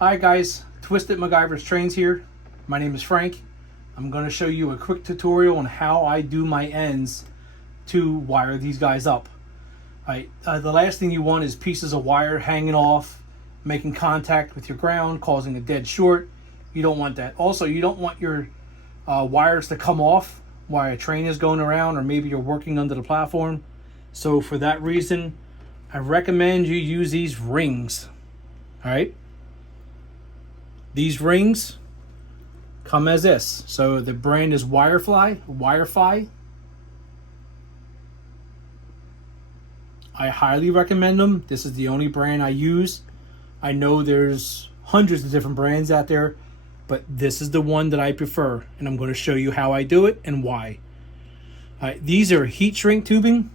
Hi guys, Twisted MacGyver's Trains here. My name is Frank. I'm going to show you a quick tutorial on how I do my ends to wire these guys up. The last thing you want is pieces of wire hanging off, making contact with your ground, causing a dead short. You don't want that. Also, you don't want your wires to come off while a train is going around, or maybe you're working under the platform. So for that reason, I recommend you use these rings. Alright? These rings come as this. So the brand is Wirefy. I highly recommend them. This is the only brand I use. I know there's hundreds of different brands out there, but this is the one that I prefer, and I'm going to show you how I do it and why. These are heat shrink tubing.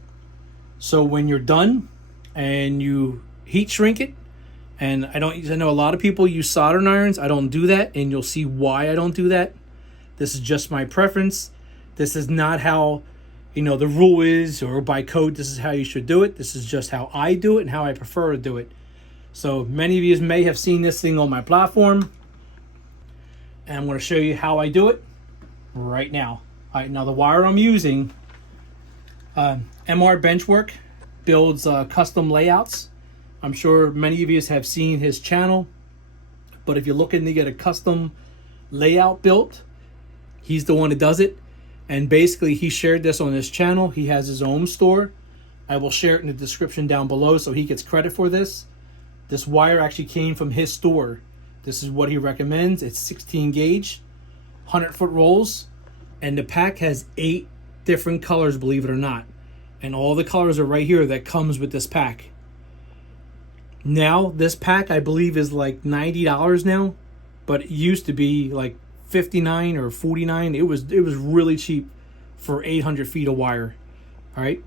So when you're done and you heat shrink it, and I know a lot of people use soldering irons. I don't do that, and you'll see why I don't do that. This is just my preference. This is not how, the rule is, or by code, this is how you should do it. This is just how I do it and how I prefer to do it. So many of you may have seen this thing on my platform, and I'm going to show you how I do it right now. All right, now the wire I'm using, MR Benchwork builds custom layouts. I'm sure many of you have seen his channel, but if you're looking to get a custom layout built, he's the one that does it. And basically, he shared this on his channel. He has his own store. I will share it in the description down below so he gets credit for this. This wire actually came from his store. This is what he recommends. It's 16 gauge, 100-foot rolls, and the pack has 8 different colors, believe it or not. And all the colors are right here that comes with this pack. Now, this pack, I believe, is like $90 now, but it used to be like $59 or $49. It was really cheap for 800 feet of wire. All right.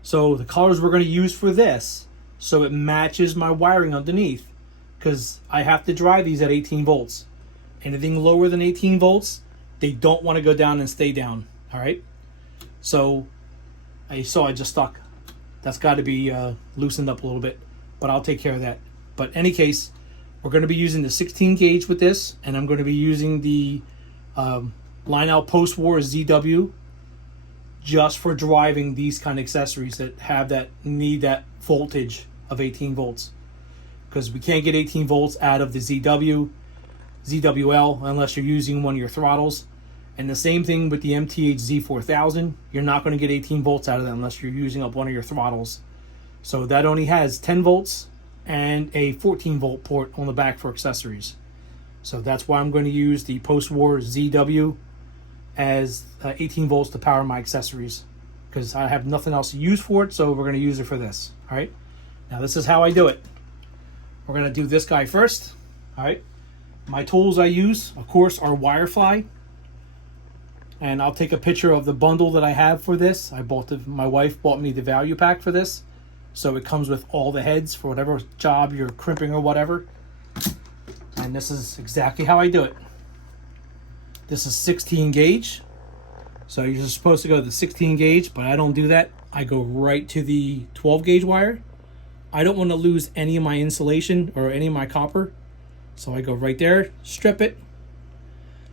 So the colors we're going to use for this, so it matches my wiring underneath, because I have to drive these at 18 volts. Anything lower than 18 volts, they don't want to go down and stay down. All right. So I just stuck. That's got to be loosened up a little bit, but I'll take care of that. But in any case, we're going to be using the 16 gauge with this, and I'm going to be using the Lionel post-war ZW just for driving these kind of accessories that need that voltage of 18 volts. Because we can't get 18 volts out of the ZWL unless you're using one of your throttles. And the same thing with the MTH Z4000. You're not going to get 18 volts out of that unless you're using up one of your throttles. So that only has 10 volts and a 14 volt port on the back for accessories. So that's why I'm going to use the post-war ZW as 18 volts to power my accessories, because I have nothing else to use for it, so we're going to use it for this. All right, now this is how I do it. We're going to do this guy first. All right, my tools I use, of course, are Wirefly, and I'll take a picture of the bundle that I have for this. My wife bought me the value pack for this. So it comes with all the heads for whatever job you're crimping or whatever. And this is exactly how I do it. This is 16 gauge. So you're supposed to go to the 16 gauge, but I don't do that. I go right to the 12 gauge wire. I don't want to lose any of my insulation or any of my copper. So I go right there, strip it.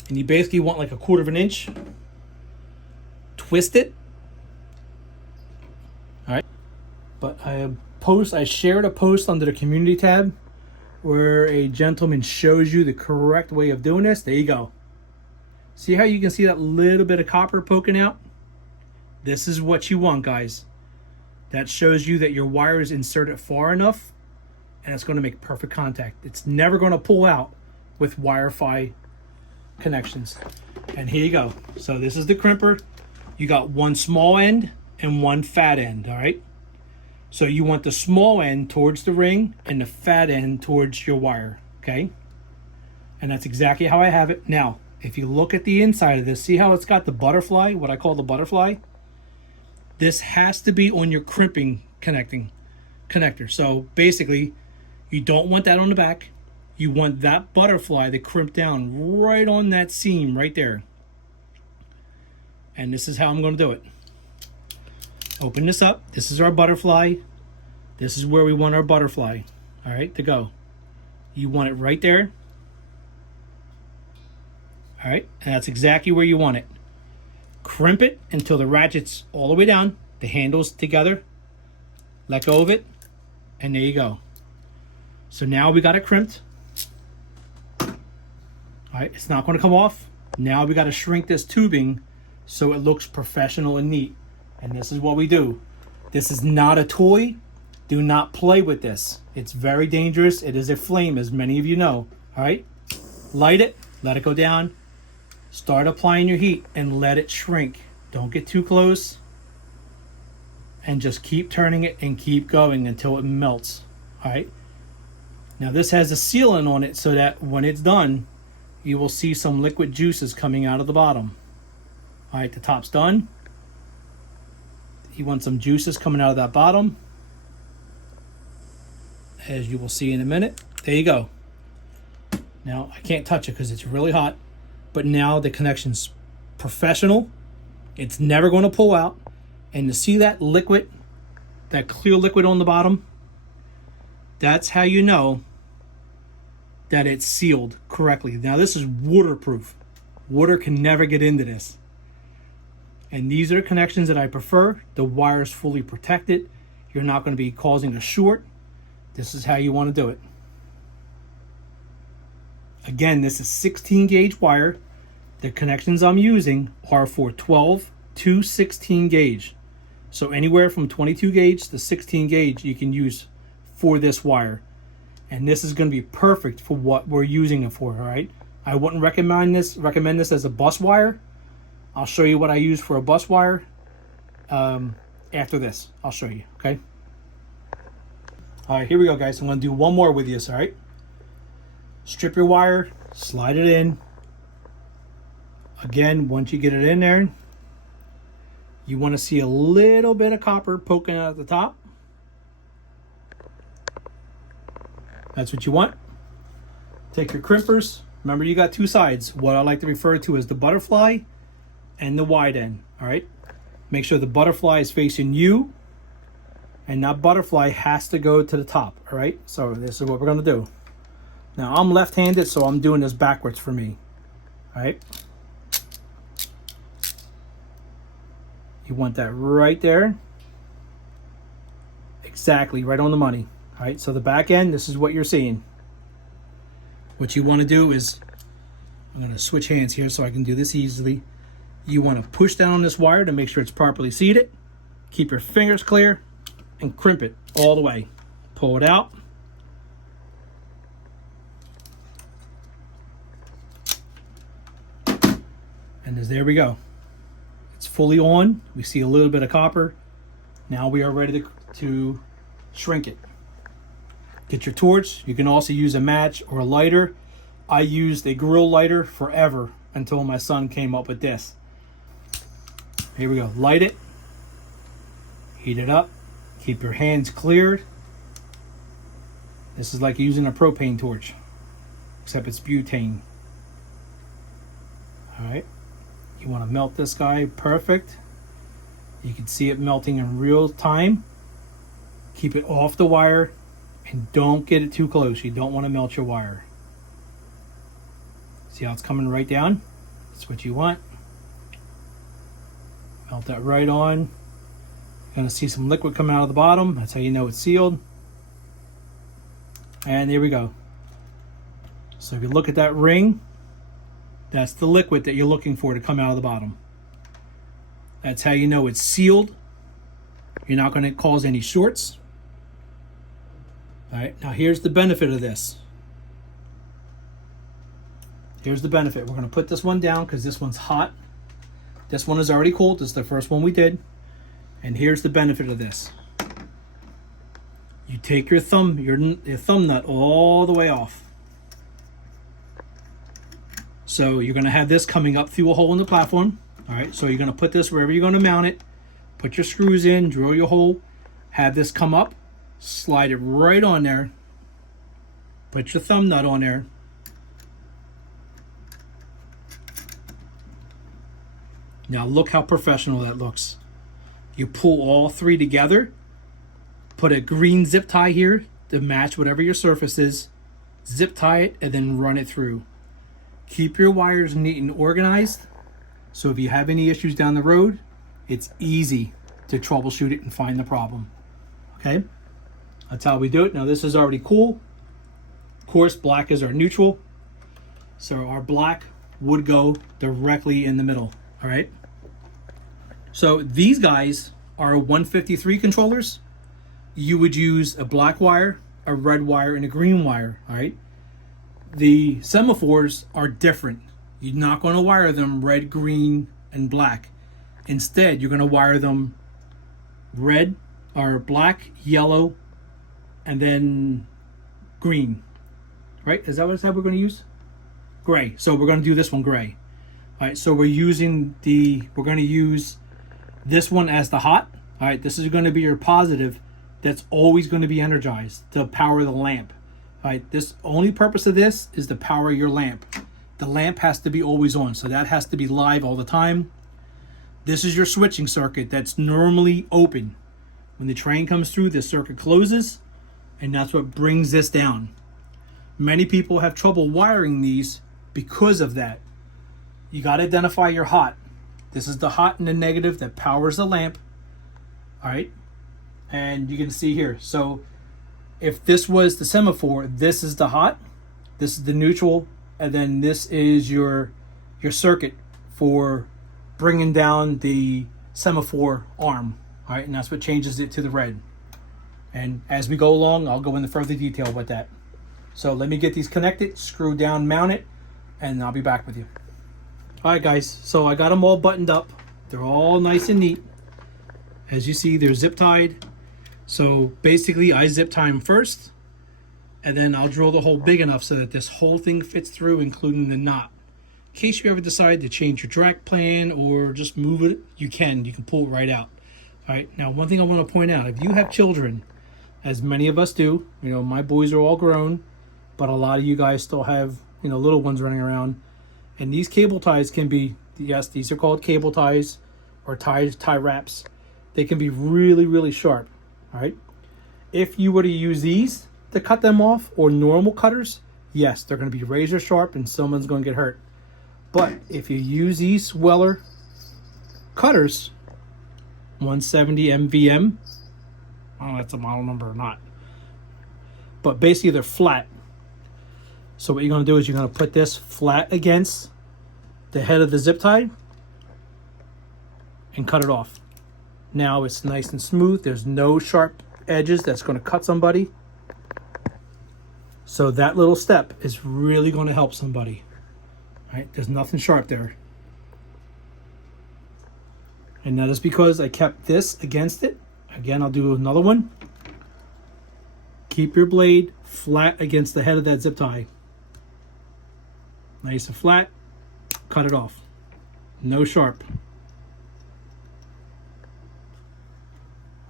And you basically want like 1/4 of an inch. Twist it. All right. But I shared a post under the community tab where a gentleman shows you the correct way of doing this. There you go. See how you can see that little bit of copper poking out? This is what you want, guys. That shows you that your wire is inserted far enough, and it's going to make perfect contact. It's never going to pull out with Wirefy connections. And here you go. So this is the crimper. You got one small end and one fat end, all right? So you want the small end towards the ring and the fat end towards your wire, okay? And that's exactly how I have it. Now, if you look at the inside of this, see how it's got the butterfly, what I call the butterfly? This has to be on your crimping connector. So basically, you don't want that on the back. You want that butterfly to crimp down right on that seam right there. And this is how I'm going to do it. Open this up. This is our butterfly. This is where we want our butterfly, all right, to go. You want it right there. All right, and that's exactly where you want it. Crimp it until the ratchet's all the way down, the handles together. Let go of it, and there you go. So now we got it crimped. All right, it's not going to come off. Now we got to shrink this tubing so it looks professional and neat. And this is what we do. This is not a toy. Do not play with this. It's very dangerous. It is a flame, as many of you know. All right, light it, let it go down. Start applying your heat and let it shrink. Don't get too close. And just keep turning it and keep going until it melts. All right. Now this has a sealant on it so that when it's done, you will see some liquid juices coming out of the bottom. All right, the top's done. You want some juices coming out of that bottom, as you will see in a minute. There you go. Now I can't touch it because it's really hot. But now the connection's professional. It's never going to pull out. And to see that liquid, that clear liquid on the bottom, that's how you know that it's sealed correctly. Now this is waterproof. Water can never get into this. And these are the connections that I prefer. The wire's fully protected. You're not going to be causing a short. This is how you want to do it. Again, this is 16 gauge wire. The connections I'm using are for 12 to 16 gauge. So anywhere from 22 gauge to 16 gauge you can use for this wire. And this is going to be perfect for what we're using it for, all right? I wouldn't recommend this as a bus wire. I'll show you what I use for a bus wire after this. I'll show you, okay? All right, here we go, guys. I'm going to do one more with you, all right? Strip your wire, slide it in. Again, once you get it in there, you want to see a little bit of copper poking out at the top. That's what you want. Take your crimpers. Remember, you got two sides. What I like to refer to as the butterfly and the wide end. All right. Make sure the butterfly is facing you, and that butterfly has to go to the top. All right. So this is what we're going to do. Now I'm left-handed, so I'm doing this backwards for me. All right. You want that right there. Exactly, right on the money. All right, so the back end, this is what you're seeing. What you want to do is, I'm going to switch hands here so I can do this easily. You want to push down on this wire to make sure it's properly seated. Keep your fingers clear and crimp it all the way. Pull it out. And there we go. It's fully on. We see a little bit of copper. Now we are ready to shrink it. Get your torch. You can also use a match or a lighter. I used a grill lighter forever until my son came up with this. Here we go. Light it. Heat it up. Keep your hands cleared. This is like using a propane torch, except it's butane. All right. You want to melt this guy perfect. You can see it melting in real time. Keep it off the wire and don't get it too close. You don't want to melt your wire. See how it's coming right down? That's what you want. Melt that right on. You're going to see some liquid coming out of the bottom. That's how you know it's sealed. And there we go. So if you look at that ring, that's the liquid that you're looking for to come out of the bottom. That's how you know it's sealed. You're not going to cause any shorts. All right, now here's the benefit of this. Here's the benefit. We're going to put this one down because this one's hot. This one is already cold. This is the first one we did. And here's the benefit of this. You take your thumb nut all the way off. So you're going to have this coming up through a hole in the platform. All right, so you're going to put this wherever you're going to mount it. Put your screws in, drill your hole, have this come up, slide it right on there. Put your thumb nut on there. Now look how professional that looks. You pull all three together. Put a green zip tie here to match whatever your surface is. zip tie it, and then run it through. Keep your wires neat and organized, so if you have any issues down the road, it's easy to troubleshoot it and find the problem. Okay, that's how we do it. Now this is already cool. Of course, black is our neutral, so our black would go directly in the middle. All right, so these guys are 153 controllers. You would use a black wire, a red wire, and a green wire. All right, the Semaphores are different. You're not going to wire them red, green, and black. Instead, you're going to wire them red or black, yellow, and then green. Right? Is that what we're going to use? Gray. So we're going to do this one gray. All right. So we're going to use this one as the hot. All right. This is going to be your positive. That's always going to be energized to power the lamp. All right. This only purpose of this is to power your lamp. The lamp has to be always on, so that has to be live all the time. This is your switching circuit that's normally open. When the train comes through, this circuit closes, and that's what brings this down. Many people have trouble wiring these because of that. You got to identify your hot. This is the hot and the negative that powers the lamp. All right, and you can see here. So if this was the semaphore, this is the hot, this is the neutral, and then this is your circuit for bringing down the semaphore arm. All right, and that's what changes it to the red. And as we go along, I'll go into further detail with that. So let me get these connected, screw down, mount it, and I'll be back with you. All right, guys, so I got them all buttoned up. They're all nice and neat. As you see, they're zip tied. So basically, I zip tie them first, and then I'll drill the hole big enough so that this whole thing fits through, including the knot. In case you ever decide to change your track plan or just move it, you can pull it right out. All right, now one thing I want to point out, if you have children, as many of us do, my boys are all grown, but a lot of you guys still have, little ones running around. And these cable ties can be, yes, these are called cable ties or tie wraps. They can be really, really sharp. All right. If you were to use these to cut them off, or normal cutters, yes, they're going to be razor sharp and someone's going to get hurt. But if you use these Weller cutters, 170 MVM, I don't know if that's a model number or not, but basically they're flat. So what you're going to do is you're going to put this flat against the head of the zip tie and cut it off. Now it's nice and smooth. There's no sharp edges that's going to cut somebody. So that little step is really going to help somebody. Right? There's nothing sharp there. And that is because I kept this against it. Again, I'll do another one. Keep your blade flat against the head of that zip tie. Nice and flat. Cut it off. No sharp.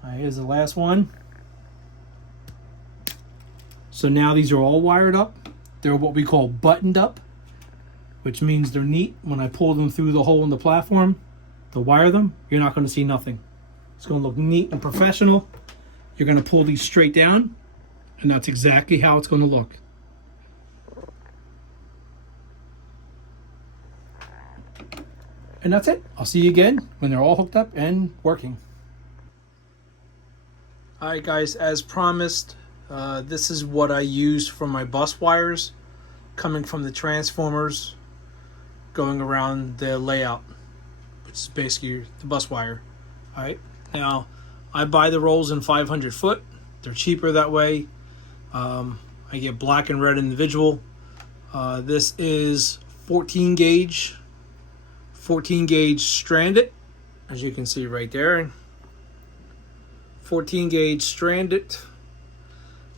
All right, here's the last one. So now these are all wired up. They're what we call buttoned up, which means they're neat. When I pull them through the hole in the platform to wire them, you're not going to see nothing. It's going to look neat and professional. You're going to pull these straight down, and that's exactly how it's going to look. And that's it. I'll see you again when they're all hooked up and working. All right, guys, as promised, this is what I use for my bus wires coming from the transformers going around the layout, which is basically the bus wire. All right, now I buy the rolls in 500 foot. They're cheaper that way. I get black and red individual. This is 14 gauge stranded, as you can see right there. 14 gauge stranded,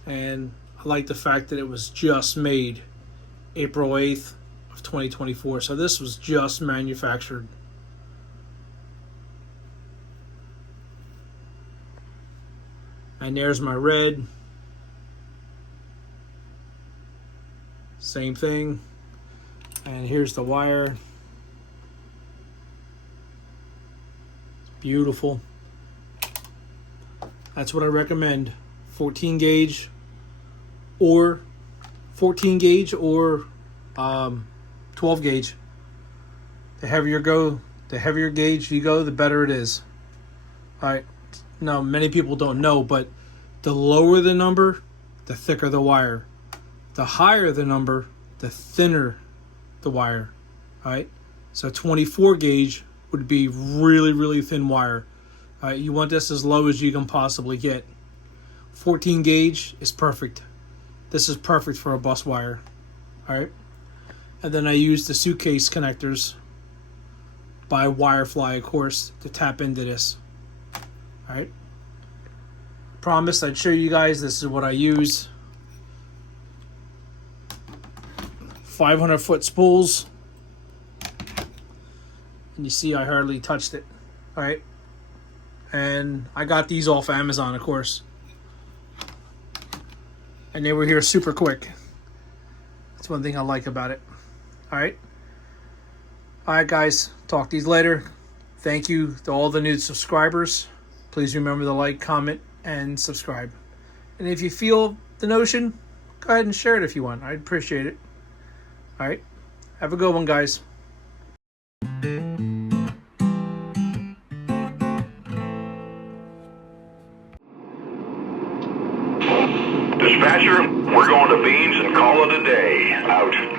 and I like the fact that it was just made April 8th of 2024, so this was just manufactured. And there's my red, same thing, and here's the wire. It's beautiful. That's what I recommend, 14 gauge or 14 gauge or 12 gauge. The heavier gauge you go, the better it is. All right. Now, many people don't know, but the lower the number, the thicker the wire. The higher the number, the thinner the wire. All right. So 24 gauge would be really, really thin wire. All right. You want this as low as you can possibly get. 14 gauge is perfect. This is perfect for a bus wire. All right. And then I use the suitcase connectors by Wirefly, of course, to tap into this. All right. Promised I'd show you guys. This is what I use. 500-foot spools. And you see I hardly touched it. All right. And I got these off Amazon, of course. And they were here super quick. That's one thing I like about it. All right. All right, guys. Talk to you later. Thank you to all the new subscribers. Please remember to like, comment, and subscribe. And if you feel the notion, go ahead and share it if you want. I'd appreciate it. All right. Have a good one, guys. Dispatcher, we're going to Beans and call it a day. Out.